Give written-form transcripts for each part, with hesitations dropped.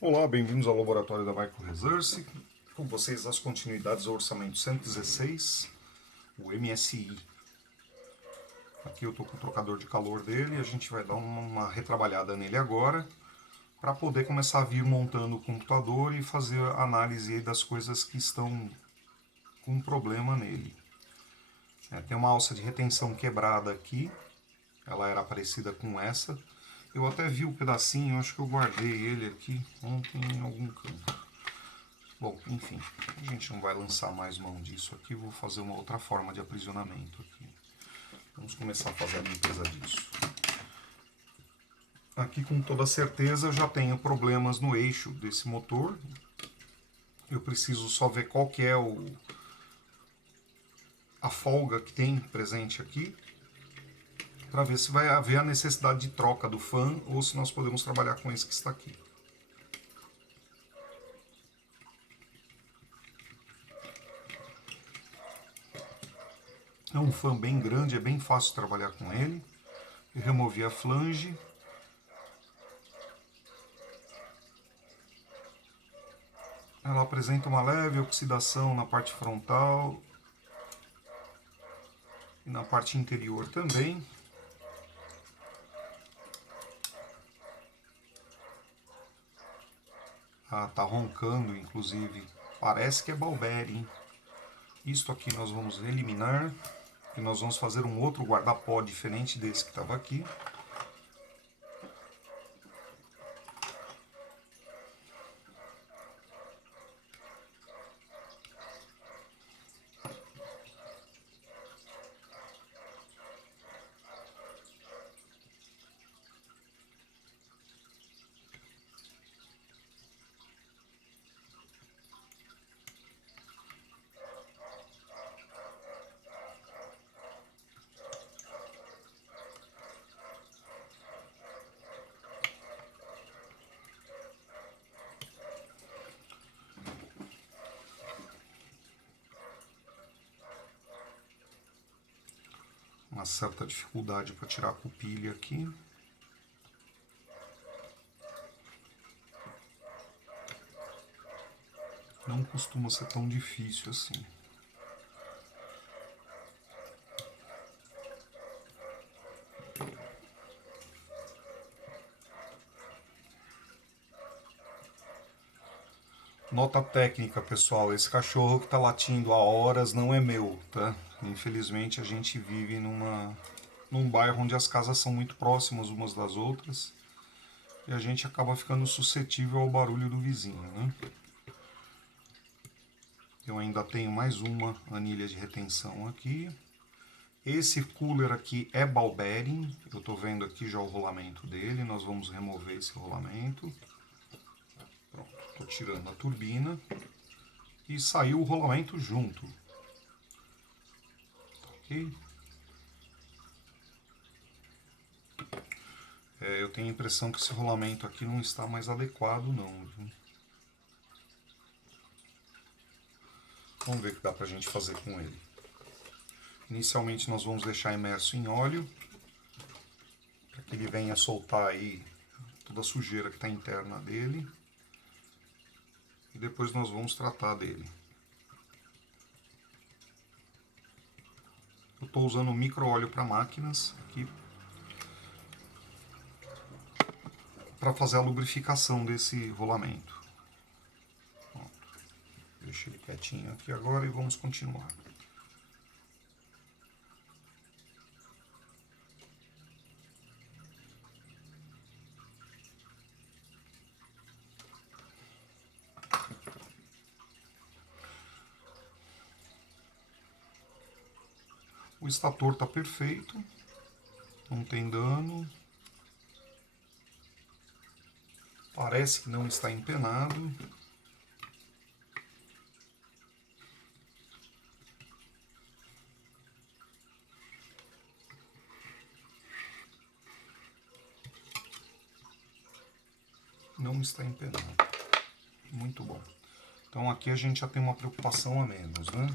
Olá, bem-vindos ao laboratório da Micro Resource. Com vocês as continuidades do orçamento 116, o MSI. Aqui eu estou com o trocador de calor dele e a gente vai dar uma retrabalhada nele agora para poder começar a vir montando o computador e fazer a análise das coisas que estão com problema nele. Tem uma alça de retenção quebrada aqui, ela era parecida com essa. Eu até vi o pedacinho, acho que eu guardei ele aqui ontem em algum canto. Bom, enfim, a gente não vai lançar mais mão disso aqui, vou fazer uma outra forma de aprisionamento aqui. Vamos começar a fazer a limpeza disso. Aqui com toda certeza eu já tenho problemas no eixo desse motor. Eu preciso só ver qual que é a folga que tem presente aqui, para ver se vai haver a necessidade de troca do fan ou se nós podemos trabalhar com esse que está aqui. É um fan bem grande, é bem fácil de trabalhar com ele. Eu removi a flange. Ela apresenta uma leve oxidação na parte frontal e na parte interior também. Ah, tá roncando, inclusive. Parece que é ball bearing. Isto aqui nós vamos eliminar e nós vamos fazer um outro guarda-pó diferente desse que estava aqui. Uma certa dificuldade para tirar a cupilha aqui. Não costuma ser tão difícil assim. Nota técnica, pessoal, esse cachorro que está latindo há horas não é meu, tá? Infelizmente a gente vive num bairro onde as casas são muito próximas umas das outras e a gente acaba ficando suscetível ao barulho do vizinho, né? Eu ainda tenho mais uma anilha de retenção aqui. Esse cooler aqui é ball bearing, eu estou vendo aqui já o rolamento dele, nós vamos remover esse rolamento. Pronto, estou tirando a turbina e saiu o rolamento junto. Ok? Eu tenho a impressão que esse rolamento aqui não está mais adequado não. Viu? Vamos ver o que dá pra gente fazer com ele. Inicialmente nós vamos deixar imerso em óleo, para que ele venha soltar aí toda a sujeira que está interna dele. E depois nós vamos tratar dele. Eu estou usando micro óleo para máquinas aqui para fazer a lubrificação desse rolamento. Pronto. Deixa ele quietinho aqui agora e vamos continuar. O estator está perfeito, não tem dano. Parece que não está empenado. Não está empenado. Muito bom. Então aqui a gente já tem uma preocupação a menos, né?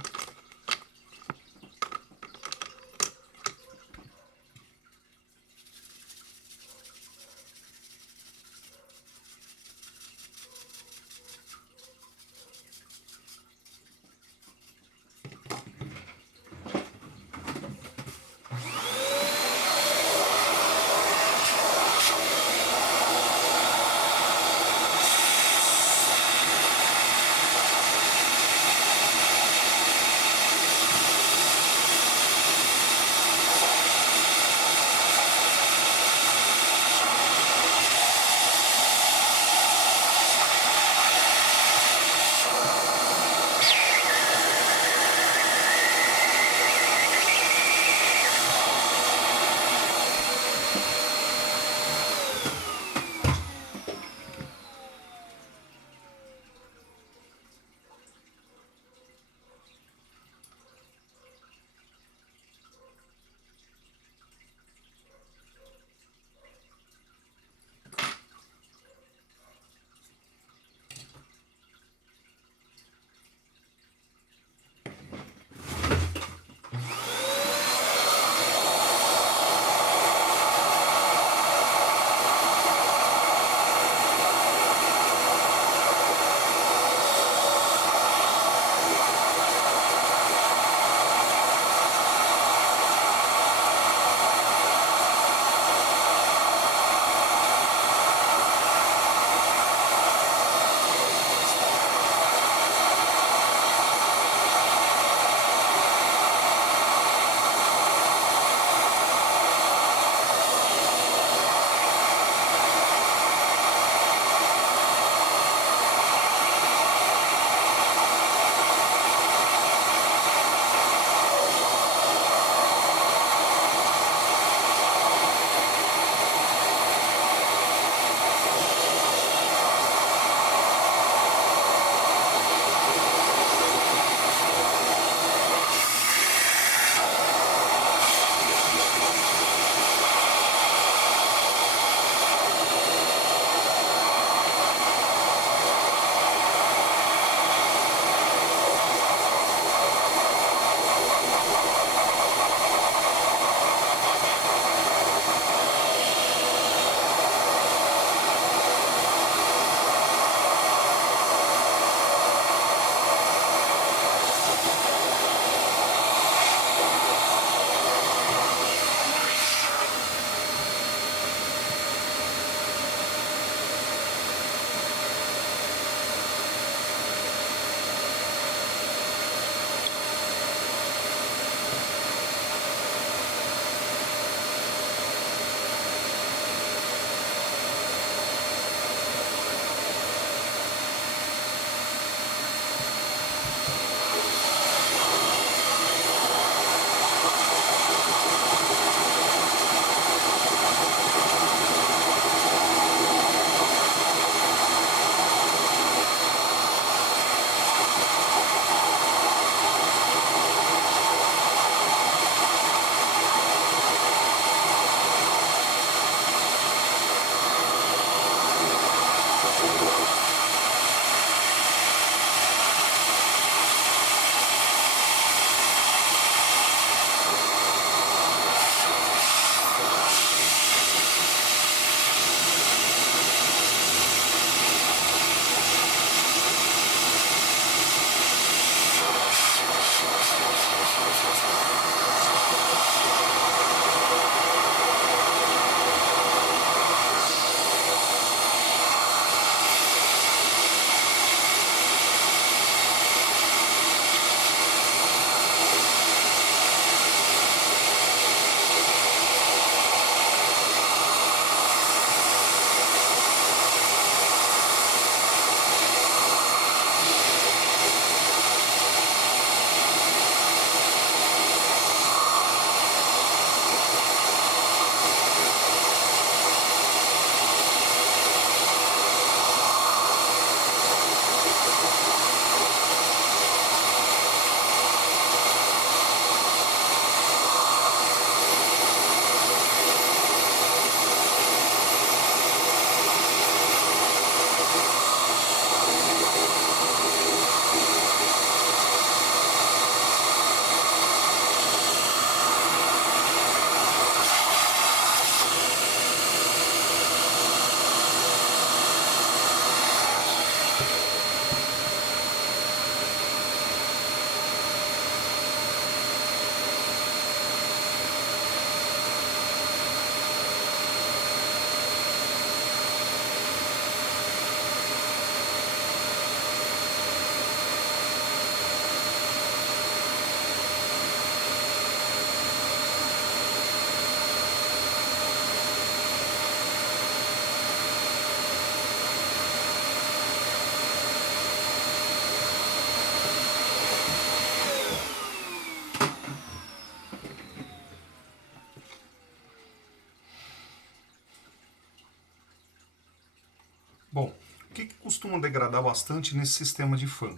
que costuma degradar bastante nesse sistema de fan?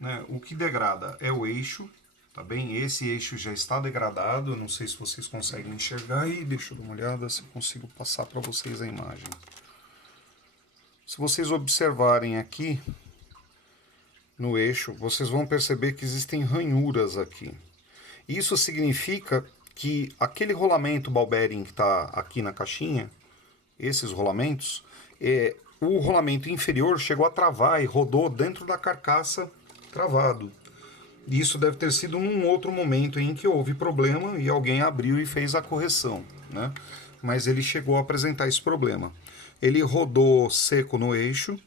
Né? O que degrada é o eixo, tá bem? Esse eixo já está degradado, eu não sei se vocês conseguem enxergar aí, deixa eu dar uma olhada se eu consigo passar para vocês a imagem. Se vocês observarem aqui no eixo, vocês vão perceber que existem ranhuras aqui. Isso significa que aquele rolamento ball bearing que está aqui na caixinha, esses rolamentos, o rolamento inferior chegou a travar e rodou dentro da carcaça travado. Isso deve ter sido num outro momento em que houve problema e alguém abriu e fez a correção, né? Mas ele chegou a apresentar esse problema. Ele rodou seco no eixo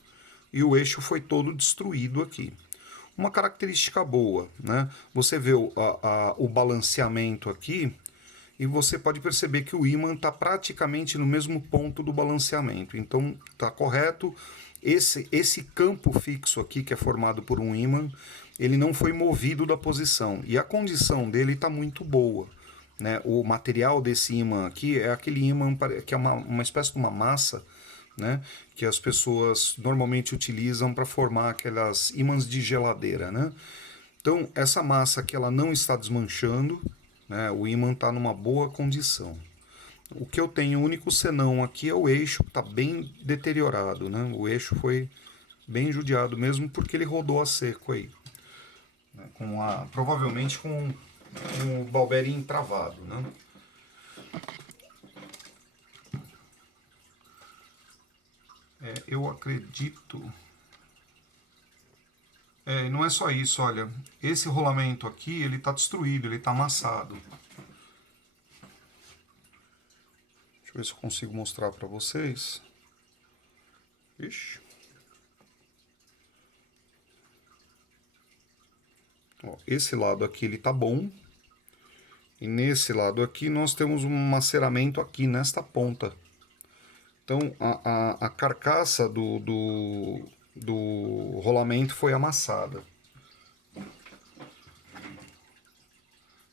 e o eixo foi todo destruído aqui. Uma característica boa, né? Você vê o balanceamento aqui e você pode perceber que o ímã está praticamente no mesmo ponto do balanceamento. Então está correto. Esse campo fixo aqui, que é formado por um ímã, ele não foi movido da posição. E a condição dele está muito boa. Né? O material desse ímã aqui é aquele ímã que é uma espécie de uma massa, né, que as pessoas normalmente utilizam para formar aquelas ímãs de geladeira, né? Então essa massa aqui ela não está desmanchando, né? O ímã está numa boa condição. O que eu tenho, o único senão aqui é o eixo, que está bem deteriorado, né? O eixo foi bem judiado mesmo porque ele rodou a seco aí, né? Provavelmente com o ball bearing travado, né? Eu acredito. E não é só isso, olha. Esse rolamento aqui, ele está destruído, ele está amassado. Deixa eu ver se eu consigo mostrar para vocês. Ixi. Ó, esse lado aqui ele tá bom. E nesse lado aqui nós temos um maceramento aqui nesta ponta. Então a carcaça do rolamento foi amassada.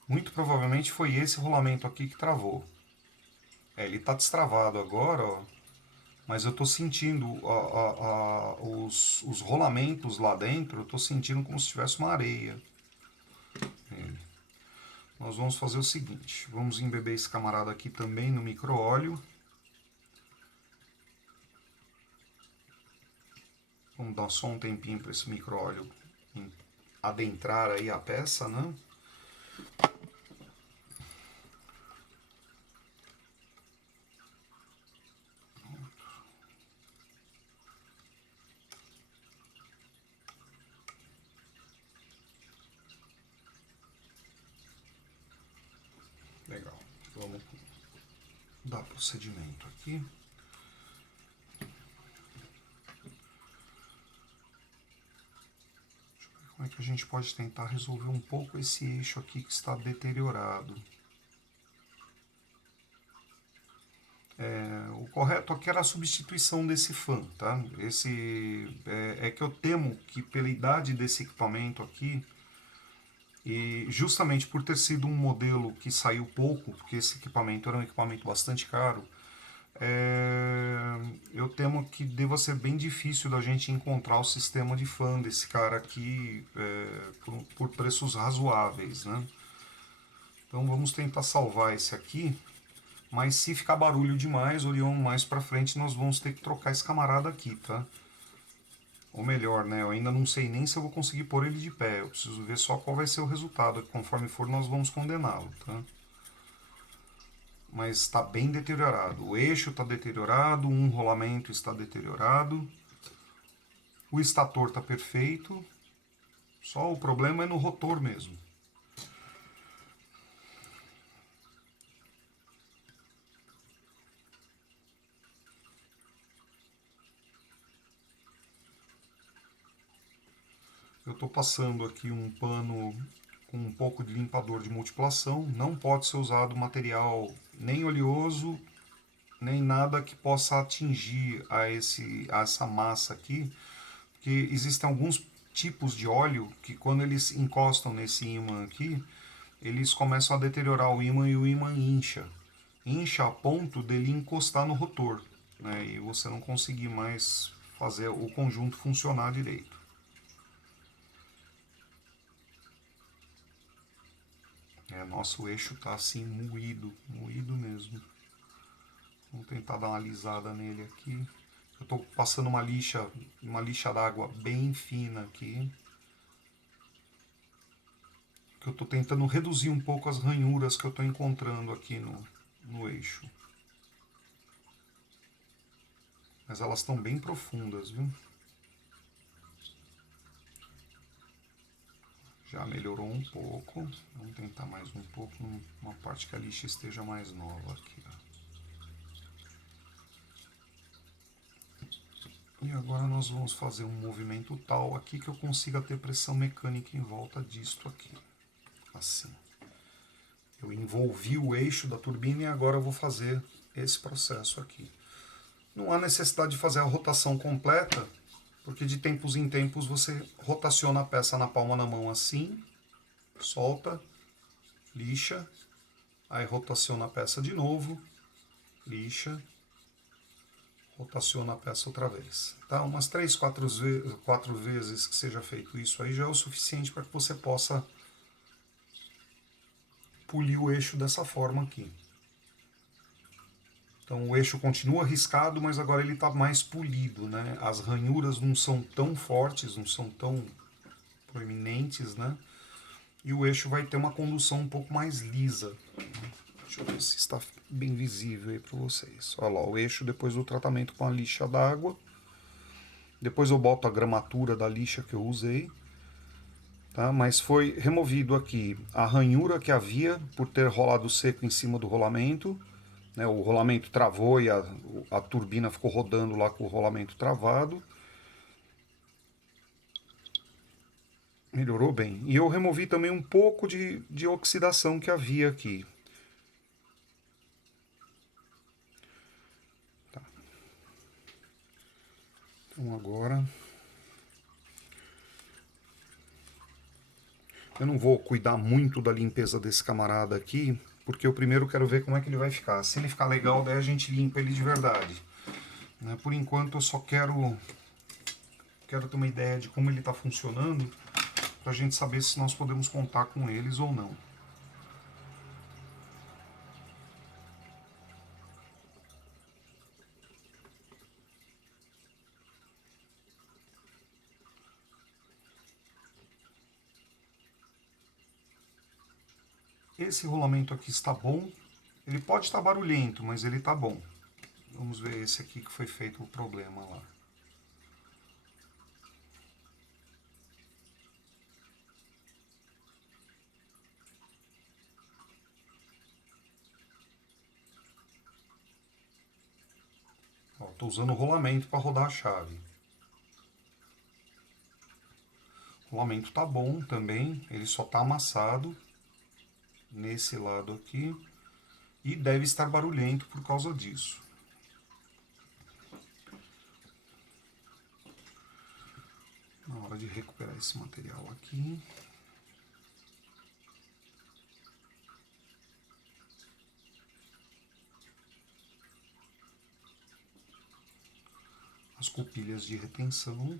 Muito provavelmente foi esse rolamento aqui que travou. Ele está destravado agora, ó, mas eu estou sentindo os rolamentos lá dentro, eu estou sentindo como se tivesse uma areia. Nós vamos fazer o seguinte, vamos embeber esse camarada aqui também no micro-óleo. Vamos dar só um tempinho para esse micro-óleo adentrar aí a peça, né? Legal. Vamos dar procedimento aqui. Como é que a gente pode tentar resolver um pouco esse eixo aqui que está deteriorado? O correto aqui era a substituição desse fan, tá? É que eu temo que pela idade desse equipamento aqui, e justamente por ter sido um modelo que saiu pouco, porque esse equipamento era um equipamento bastante caro, eu temo que deva ser bem difícil da gente encontrar o sistema de fan desse cara aqui por preços razoáveis, né? Então vamos tentar salvar esse aqui, mas se ficar barulho demais, Orion, mais pra frente nós vamos ter que trocar esse camarada aqui, tá? Ou melhor, né? Eu ainda não sei nem se eu vou conseguir pôr ele de pé, eu preciso ver só qual vai ser o resultado, conforme for nós vamos condená-lo, tá? Mas está bem deteriorado. O eixo está deteriorado, um rolamento está deteriorado, o estator está perfeito, só o problema é no rotor mesmo. Eu estou passando aqui um pano com um pouco de limpador de multiplação. Não pode ser usado material nem oleoso, nem nada que possa atingir a essa massa aqui, porque existem alguns tipos de óleo que quando eles encostam nesse ímã aqui, eles começam a deteriorar o ímã e o ímã incha. Incha a ponto dele encostar no rotor, né, e você não conseguir mais fazer o conjunto funcionar direito. Nosso eixo tá assim moído mesmo. Vamos tentar dar uma alisada nele aqui. Eu tô passando uma lixa d'água bem fina aqui. Que eu tô tentando reduzir um pouco as ranhuras que eu tô encontrando aqui no eixo. Mas elas estão bem profundas, viu? Já melhorou um pouco. Vamos tentar mais um pouco, uma parte que a lixa esteja mais nova aqui. Ó. E agora nós vamos fazer um movimento tal aqui que eu consiga ter pressão mecânica em volta disto aqui. Assim. Eu envolvi o eixo da turbina e agora eu vou fazer esse processo aqui. Não há necessidade de fazer a rotação completa, porque de tempos em tempos você rotaciona a peça na palma da mão assim, solta, lixa, aí rotaciona a peça de novo, lixa, rotaciona a peça outra vez. Tá? Umas 3, 4 vezes que seja feito isso aí já é o suficiente para que você possa polir o eixo dessa forma aqui. Então o eixo continua riscado, mas agora ele está mais polido, né? As ranhuras não são tão fortes, não são tão proeminentes, né? E o eixo vai ter uma condução um pouco mais lisa. Deixa eu ver se está bem visível aí para vocês. Olha lá, o eixo depois do tratamento com a lixa d'água. Depois eu boto a gramatura da lixa que eu usei. Tá? Mas foi removido aqui a ranhura que havia por ter rolado seco em cima do rolamento. Né, o rolamento travou e a turbina ficou rodando lá com o rolamento travado. Melhorou bem. E eu removi também um pouco de oxidação que havia aqui. Tá. Então agora... eu não vou cuidar muito da limpeza desse camarada aqui, porque eu primeiro quero ver como é que ele vai ficar. Se ele ficar legal, daí a gente limpa ele de verdade. Por enquanto eu só quero ter uma ideia de como ele está funcionando, para a gente saber se nós podemos contar com eles ou não. Esse rolamento aqui está bom. Ele pode estar barulhento, mas ele está bom. Vamos ver esse aqui que foi feito o problema lá. Estou usando o rolamento para rodar a chave. O rolamento está bom também, ele só está amassado nesse lado aqui e deve estar barulhento por causa disso. Na hora de recuperar esse material aqui. As copilhas de retenção.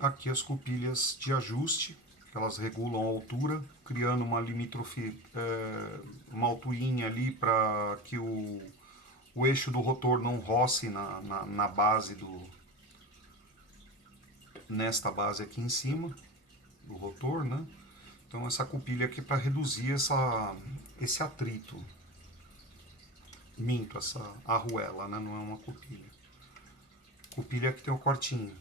Aqui as copilhas de ajuste, que elas regulam a altura, criando uma limítrofe, uma alturinha ali para que o eixo do rotor não roce na base nesta base aqui em cima do rotor, né? Então essa copilha aqui para reduzir esse atrito. Minto, essa arruela, né? Não é uma copilha. Copilha que tem o cortinho.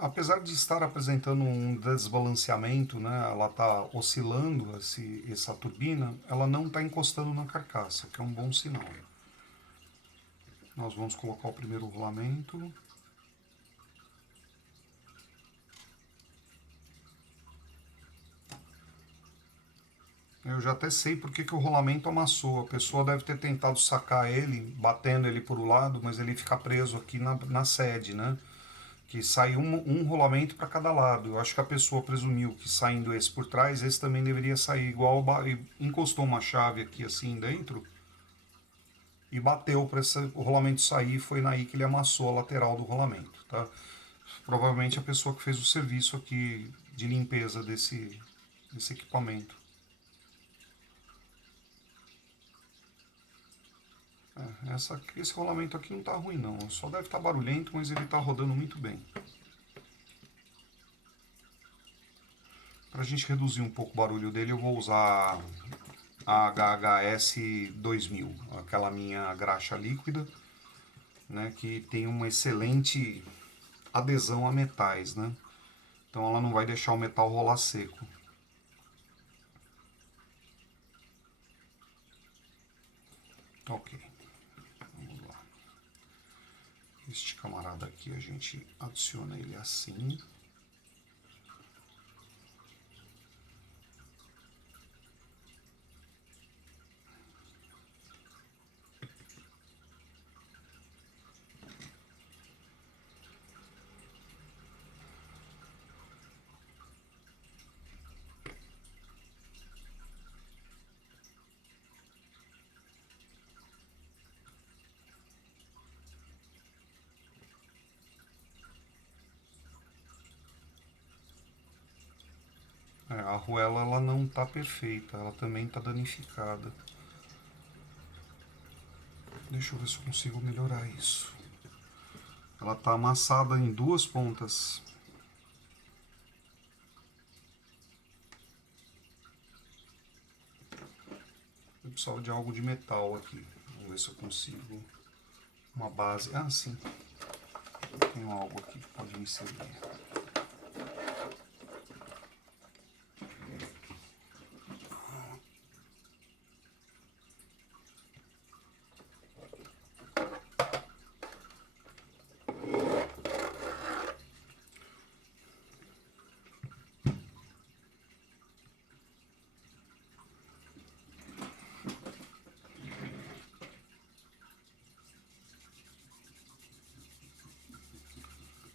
Apesar de estar apresentando um desbalanceamento, né, ela está oscilando essa turbina, ela não está encostando na carcaça, que é um bom sinal. Nós vamos colocar o primeiro rolamento. Eu já até sei porque que o rolamento amassou. A pessoa deve ter tentado sacar ele, batendo ele por um lado, mas ele fica preso aqui na sede, né? Que sai um rolamento para cada lado. Eu acho que a pessoa presumiu que saindo esse por trás, esse também deveria sair igual, e encostou uma chave aqui assim dentro e bateu para o rolamento sair. Foi naí que ele amassou a lateral do rolamento, tá? Provavelmente a pessoa que fez o serviço aqui de limpeza desse equipamento. Esse rolamento aqui não tá ruim não, só deve estar barulhento, mas ele tá rodando muito bem. Para a gente reduzir um pouco o barulho dele, eu vou usar a HHS 2000, aquela minha graxa líquida, né, que tem uma excelente adesão a metais, né? Então ela não vai deixar o metal rolar seco. Ok, vamos lá. Este camarada aqui a gente adiciona ele assim. A arruela ela não está perfeita, ela também está danificada. Deixa eu ver se eu consigo melhorar isso. Ela está amassada em duas pontas. Eu precisava de algo de metal aqui. Vamos ver se eu consigo uma base. Ah, sim. Tenho algo aqui que pode me servir.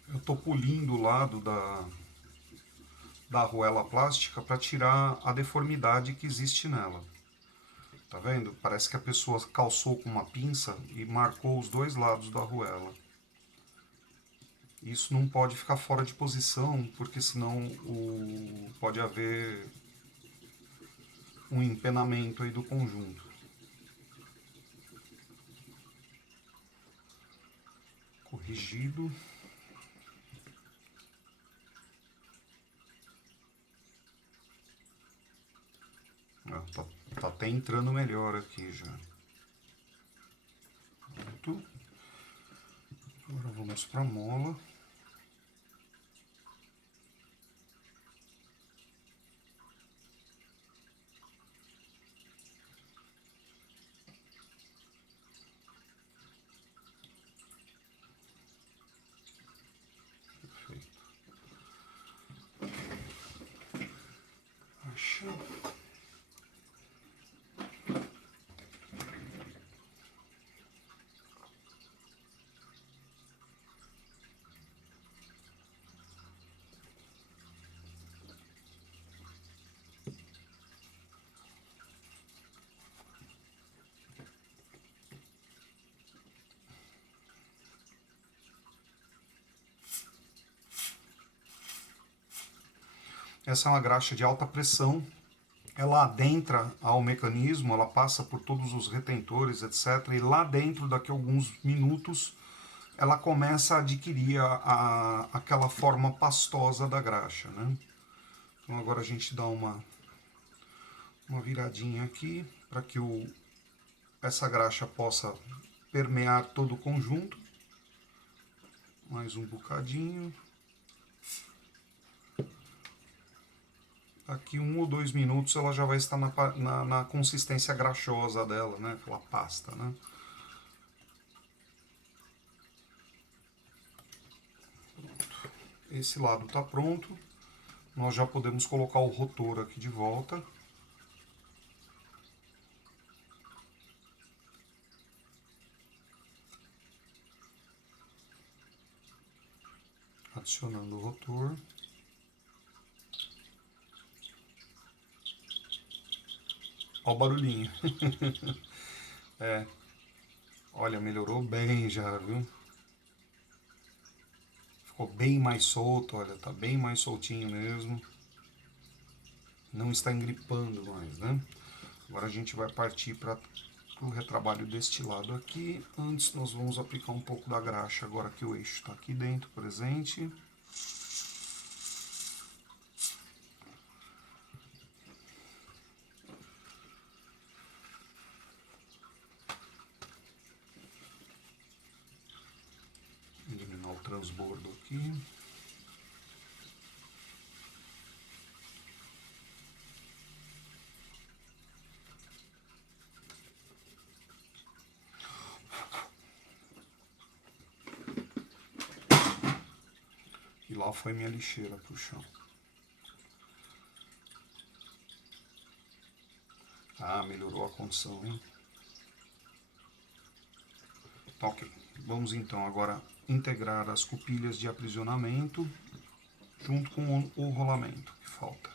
Eu estou polindo o lado da arruela plástica para tirar a deformidade que existe nela. Tá vendo? Parece que a pessoa calçou com uma pinça e marcou os dois lados da arruela. Isso não pode ficar fora de posição, porque senão pode haver um empenamento aí do conjunto. Corrigido. Tá até entrando melhor aqui já. Pronto. Agora vamos para a mola. Perfeito. Acha. Essa é uma graxa de alta pressão. Ela adentra ao mecanismo, ela passa por todos os retentores, etc. E lá dentro, daqui a alguns minutos, ela começa a adquirir aquela forma pastosa da graxa, né? Então agora a gente dá uma viradinha aqui para que essa graxa possa permear todo o conjunto. Mais um bocadinho. Daqui 1 ou 2 minutos ela já vai estar na consistência graxosa dela, né? Aquela pasta, né? Pronto. Esse lado está pronto. Nós já podemos colocar o rotor aqui de volta. Adicionando o rotor. Olha o barulhinho. É. Olha, melhorou bem já, viu? Ficou bem mais solto, olha, tá bem mais soltinho mesmo. Não está engripando mais, né? Agora a gente vai partir para o retrabalho deste lado aqui. Antes nós vamos aplicar um pouco da graxa, agora que o eixo está aqui dentro, presente. Eliminar o transbordo aqui. E lá foi minha lixeira pro chão. Ah, melhorou a condição, hein? Tá ok. Vamos então agora integrar as cupilhas de aprisionamento junto com o rolamento que falta.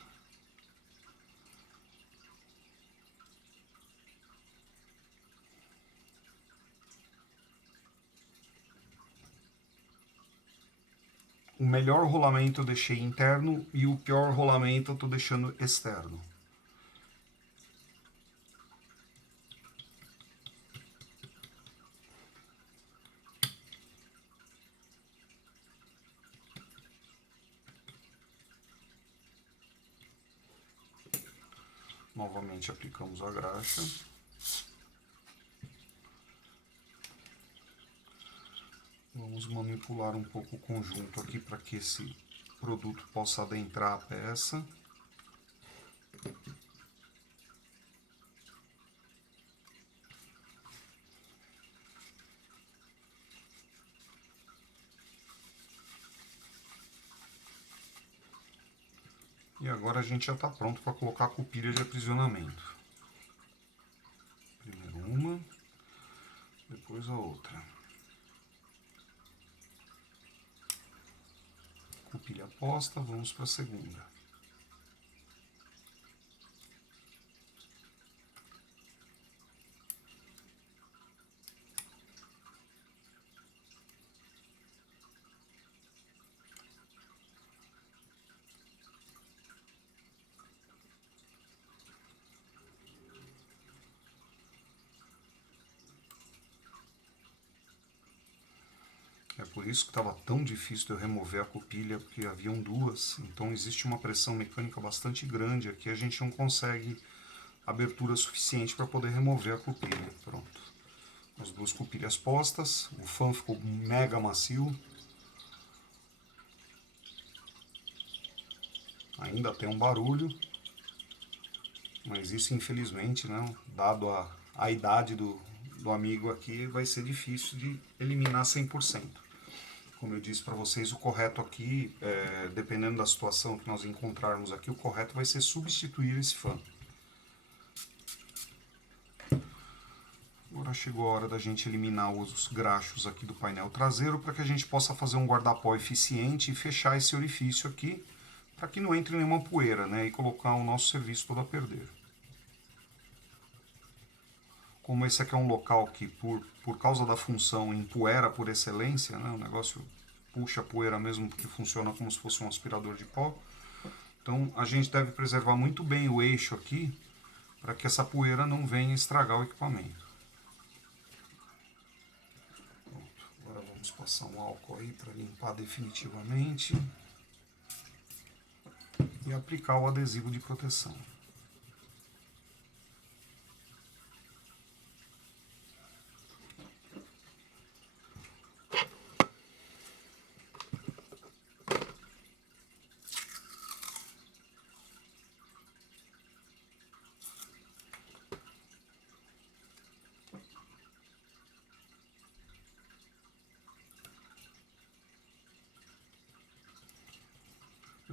O melhor rolamento eu deixei interno e o pior rolamento eu estou deixando externo. Novamente aplicamos a graxa. Vamos manipular um pouco o conjunto aqui para que esse produto possa adentrar a peça. E agora a gente já está pronto para colocar a cupilha de aprisionamento. Primeiro uma, depois a outra. Cupilha posta, vamos para a segunda. É por isso que estava tão difícil de eu remover a cupilha, porque haviam duas. Então existe uma pressão mecânica bastante grande aqui, a gente não consegue abertura suficiente para poder remover a cupilha. Pronto. As duas cupilhas postas, o fã ficou mega macio. Ainda tem um barulho, mas isso infelizmente, né, dado a idade do amigo aqui, vai ser difícil de eliminar 100%. Como eu disse para vocês, o correto aqui, dependendo da situação que nós encontrarmos aqui, o correto vai ser substituir esse fã. Agora chegou a hora da gente eliminar os graxos aqui do painel traseiro para que a gente possa fazer um guarda-pó eficiente e fechar esse orifício aqui para que não entre nenhuma poeira, né, e colocar o nosso serviço todo a perder. Como esse aqui é um local que, por causa da função empoeira por excelência, né, o negócio puxa a poeira mesmo porque funciona como se fosse um aspirador de pó, então a gente deve preservar muito bem o eixo aqui para que essa poeira não venha estragar o equipamento. Pronto, agora vamos passar um álcool aí para limpar definitivamente e aplicar o adesivo de proteção.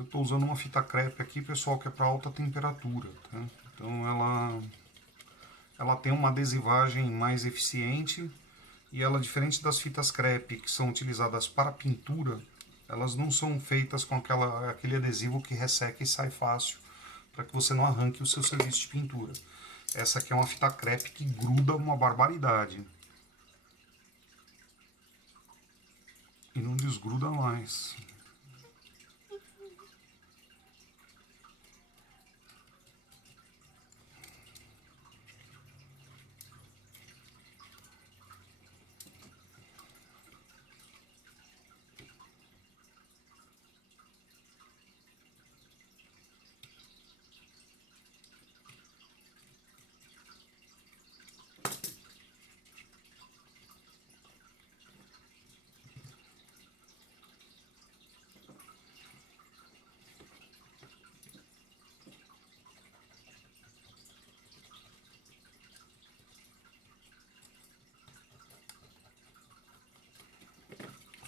estou usando uma fita crepe aqui, pessoal, que é para alta temperatura, tá? Então ela tem uma adesivagem mais eficiente e ela, diferente das fitas crepe que são utilizadas para pintura, elas não são feitas com aquele adesivo que resseca e sai fácil, para que você não arranque o seu serviço de pintura. Essa aqui é uma fita crepe que gruda uma barbaridade. E não desgruda mais.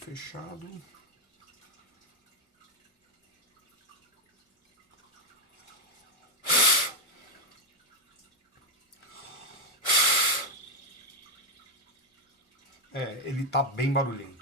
Fechado. Ele tá bem barulhento.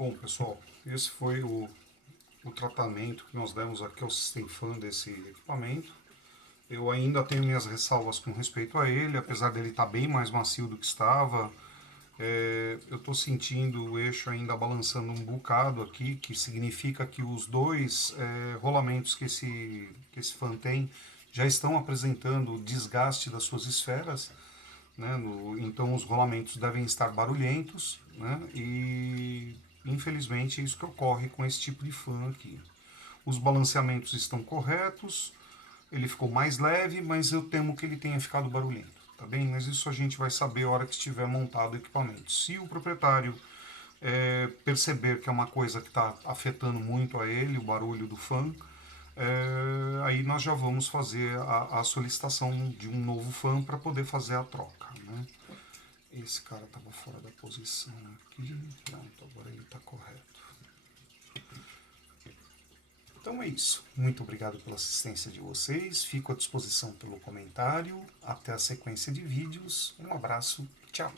Bom, pessoal, esse foi o tratamento que nós demos aqui ao System Fan desse equipamento. Eu ainda tenho minhas ressalvas com respeito a ele, apesar dele estar bem mais macio do que estava. Eu estou sentindo o eixo ainda balançando um bocado aqui, que significa que os dois rolamentos que esse fan tem já estão apresentando desgaste das suas esferas, né? Então os rolamentos devem estar barulhentos, né? E infelizmente é isso que ocorre com esse tipo de fan aqui. Os balanceamentos estão corretos, ele ficou mais leve, mas eu temo que ele tenha ficado barulhento. Tá bem? Mas isso a gente vai saber a hora que estiver montado o equipamento. Se o proprietário perceber que é uma coisa que está afetando muito a ele, o barulho do fan, aí nós já vamos fazer a solicitação de um novo fan para poder fazer a troca. Né? Esse cara estava fora da posição aqui. Pronto, agora ele está correto. Então é isso. Muito obrigado pela assistência de vocês. Fico à disposição pelo comentário. Até a sequência de vídeos. Um abraço. Tchau.